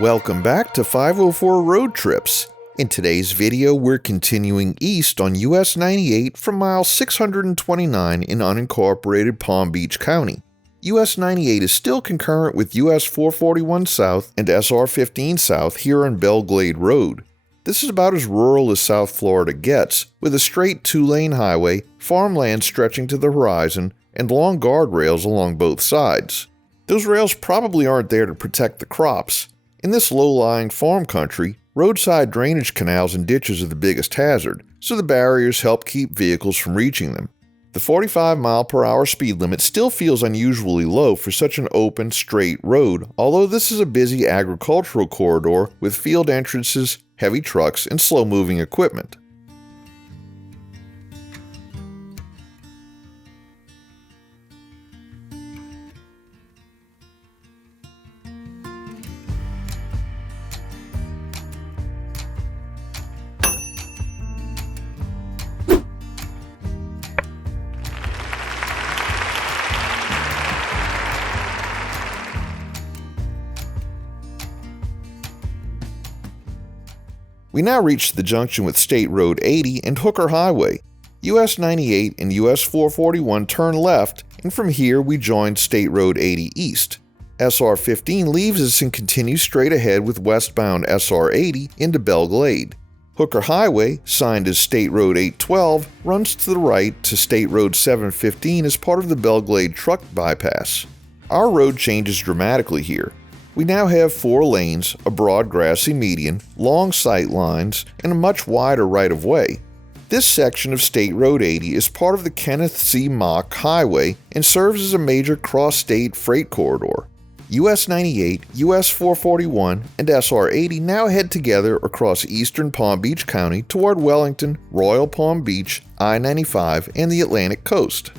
Welcome back to 504 Road Trips. In today's video, we're continuing east on US-98 from mile 629 in unincorporated Palm Beach County. US-98 is still concurrent with US-441 South and SR-15 South here on Belglade Road. This is about as rural as South Florida gets, with a straight two-lane highway, farmland stretching to the horizon, and long guardrails along both sides. Those rails probably aren't there to protect the crops. In this low-lying farm country, roadside drainage canals and ditches are the biggest hazard, so the barriers help keep vehicles from reaching them. The 45-mile-per-hour speed limit still feels unusually low for such an open, straight road, although this is a busy agricultural corridor with field entrances, heavy trucks, and slow-moving equipment. We now reach the junction with State Road 80 and Hooker Highway. US-98 and US-441 turn left, and from here we join State Road 80 east. SR-15 leaves us and continues straight ahead with westbound SR-80 into Belglade. Hooker Highway, signed as State Road 812, runs to the right to State Road 715 as part of the Belglade truck bypass. Our road changes dramatically here. We now have 4 lanes, a broad grassy median, long sight lines, and a much wider right-of-way. This section of State Road 80 is part of the Kenneth C. Mock Highway and serves as a major cross-state freight corridor. US-98, US-441, and SR-80 now head together across eastern Palm Beach County toward Wellington, Royal Palm Beach, I-95, and the Atlantic coast.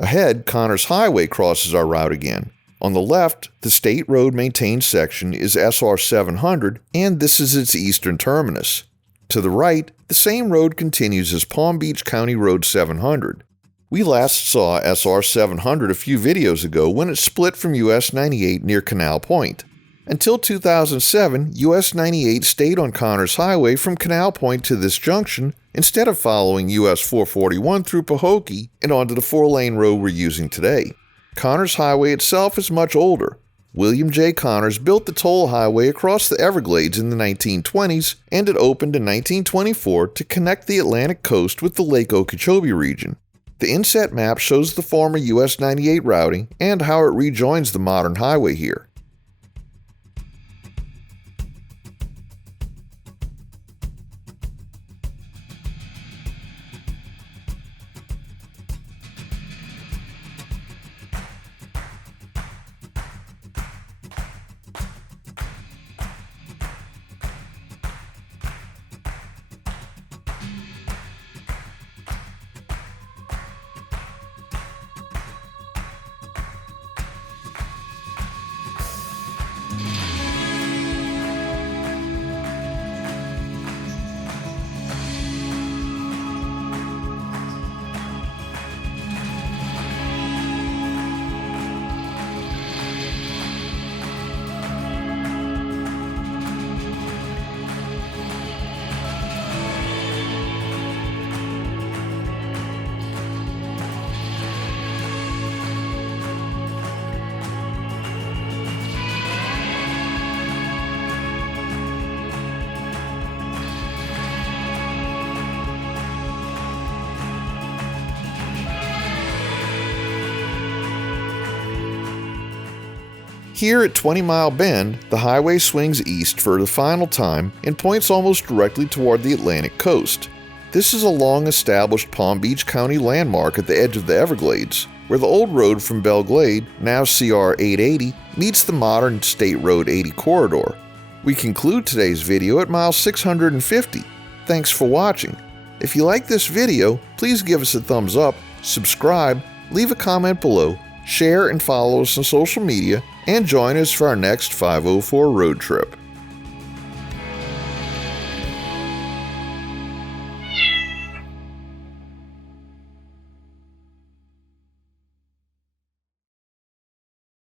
Ahead, Connors Highway crosses our route again. On the left, the state road maintained section is SR 700, and this is its eastern terminus. To the right, the same road continues as Palm Beach County Road 700. We last saw SR 700 a few videos ago when it split from US-98 near Canal Point. Until 2007, US-98 stayed on Connors Highway from Canal Point to this junction instead of following US 441 through Pahokee and onto the 4-lane road we're using today. Connors Highway itself is much older. William J. Connors built the toll highway across the Everglades in the 1920s, and it opened in 1924 to connect the Atlantic coast with the Lake Okeechobee region. The inset map shows the former US-98 routing and how it rejoins the modern highway here. Here at 20 Mile Bend, the highway swings east for the final time and points almost directly toward the Atlantic coast. This is a long-established Palm Beach County landmark at the edge of the Everglades, where the old road from Belle Glade, now CR 880, meets the modern State Road 80 corridor. We conclude today's video at mile 650. Thanks for watching. If you like this video, please give us a thumbs up, subscribe, leave a comment below, share and follow us on social media, and join us for our next 504 road trip.